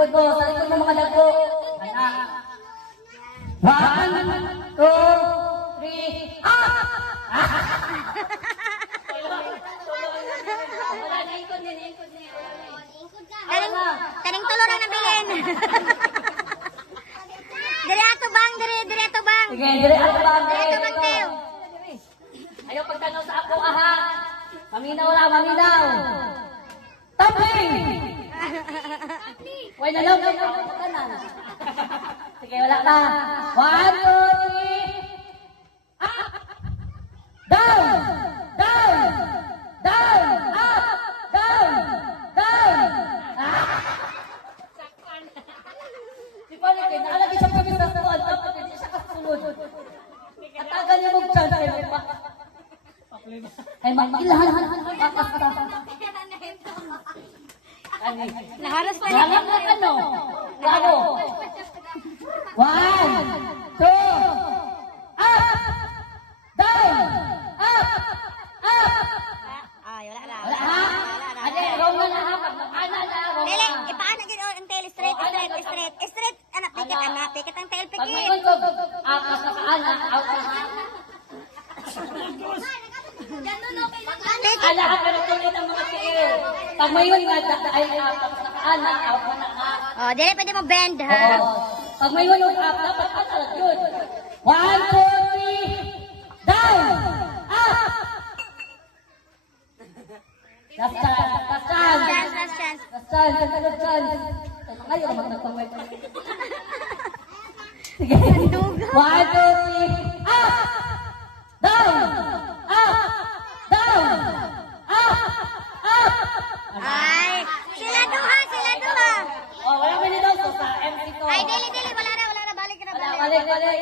likod mo, sa likod mo mga dago. Anak. 1, 2, 3, wala na ikod niya, ikod niya. Kaning tulo na nabilin. Dire ato bang, dire ato bang. Sige, dire ato bang. Dire ato bang tayo. Ayaw pagtanaw sa ako, aha. Maminaw lang, maminaw. Tamping! Why na lang, pagtanan. Sige, wala na. 1, 2, 3. Up! Down! Down! Down! Up! Down! Down! Di ba rin, naalagay siya kami sa tuwan, tapos hindi siya kasunod. Katagal niya mag-chance, ay mag-ilahan, Naharas pa wala rin. na ano? Lalo. 1, 2, up! Down! Up! Up! Ay, wala na. Wala ha? Ade, wrong na ha? Ana na, wrong Dili, na. ipaana gid ang tail straight, straight, straight. Anak, pikit ang tail Pag may pikit. untog, akas na kaana, out na ha? Ala, ka na tuloy ng mga tiil. Pag may yun nga, ay tapos na kaana, out na ha? Oh, dili pwede mo bend ha. Oo. Pag may yun up, dapat patalag yun. 1, 2, 3, down! Up! Last chance, last chance. Last chance. Last chance, last chance. Ngayon naman nagpawag. Sige. 1, 2, 3, up! Down! Up! Down! Up! Up! Ay, sila duha, sila duha. Oh, wala ba nito sa MC to? Ay, dili, wala na, balik ka na, Wala, balik. balik.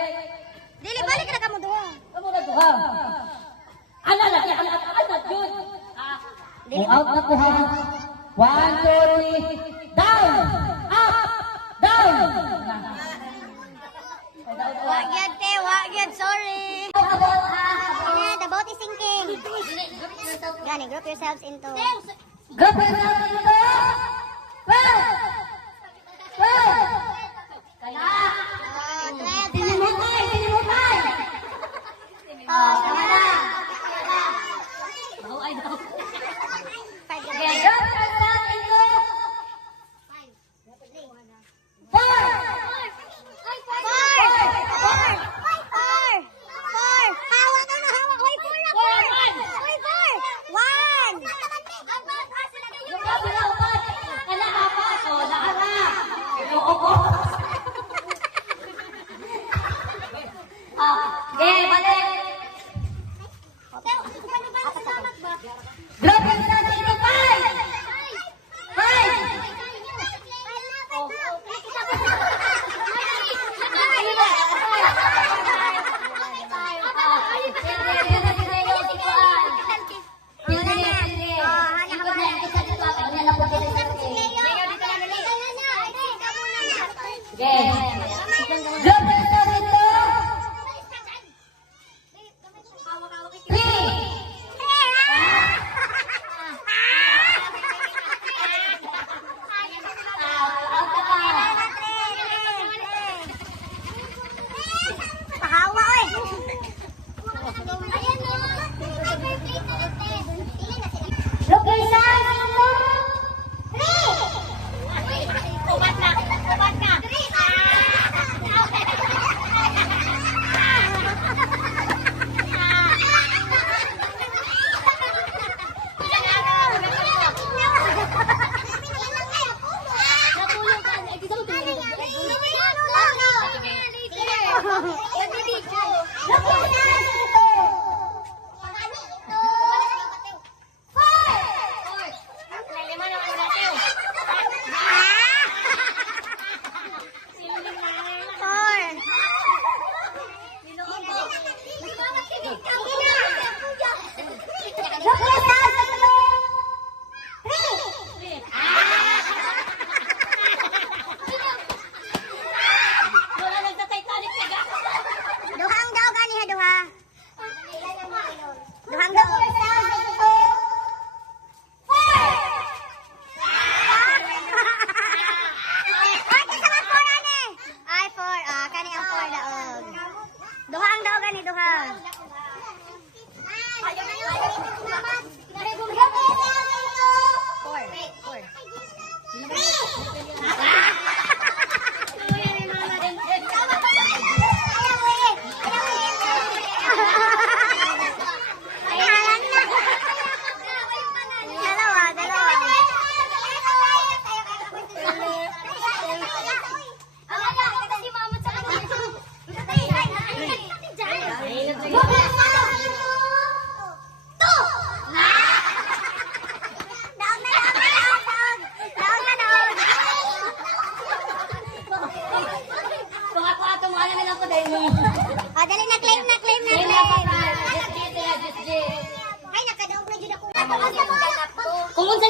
Dili, balik ka na kamo duha. Kamu na duha. Ala, lagi, ala, yun. Dili, Out na ko ha. 1, 2, 3, down! Up! Down! wa gyud te, sorry. The boat is sinking. Gani, group yourselves into. Group yourself into 12! 12! Kaya! Sinimutay! Oh, tama na! Oh, I know. Okay, group yourself into 3!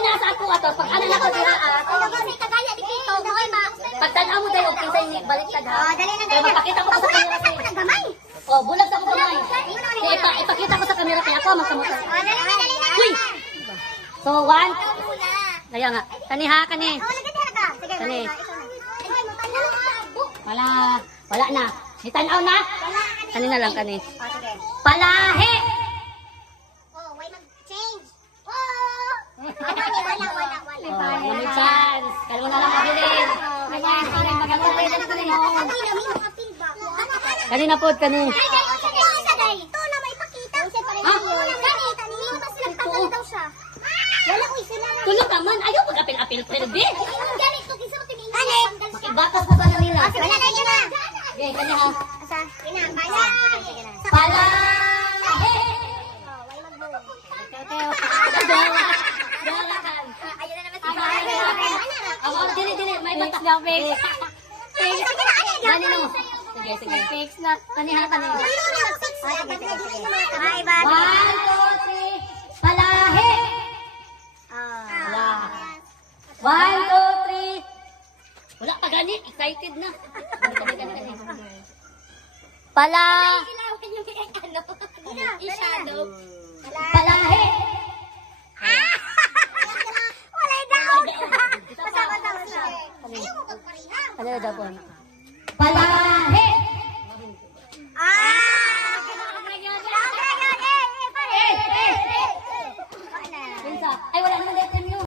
na sa ako ato, pag ana na ko dira Kasi kagaya di dito, moy ma. pagtanaw mo dayo kinsa ni balik ka Oh, ha. dali na Kaya dali. mapakita ko sa camera sa iyo. Gamay. Oh, bulag sa ko kamay. Kaya ipakita ko sa camera kaya ako magkamusta. Oh, dali na dali na. Uy. So, 1. Muna. Kaya nga. Kani ha, kani. Oh, nagkatira ka. Sige, Kani. wala. Wala na. Itanaw na. Kani na lang kani. Oh, sige. Palahi. Oh, why mag-change? Oh! Wala. Oh, may chance. Kaya mo na lang mabilin. Kani na po, kani. Ito na may pakita. Ha? Wala ko isa lang. Tulog naman. Ayaw mag-apil-apil. Pero di. Ganito kisa mo tingin. Makibatas na ba na nila? Wala na na. Okay, kani ha. Asa? Ina, kaya. Palahi. Oh, why mag-move? Dalakan. Ayun na naman Ako, dili. May batak na, fix. Gani no. Sige. Fix na. Kani ha, kani. Hi, bye. 1, 2, 3. Palahi. Wala. 1, 2, 3. Wala pa gani. Excited na. Kani. Pala. I-shadow. Palahi. Wala daw. Basta. Ayaw mo pagparihan. Ano na Japon? Palahi. Pinsa. Ay, wala naman din.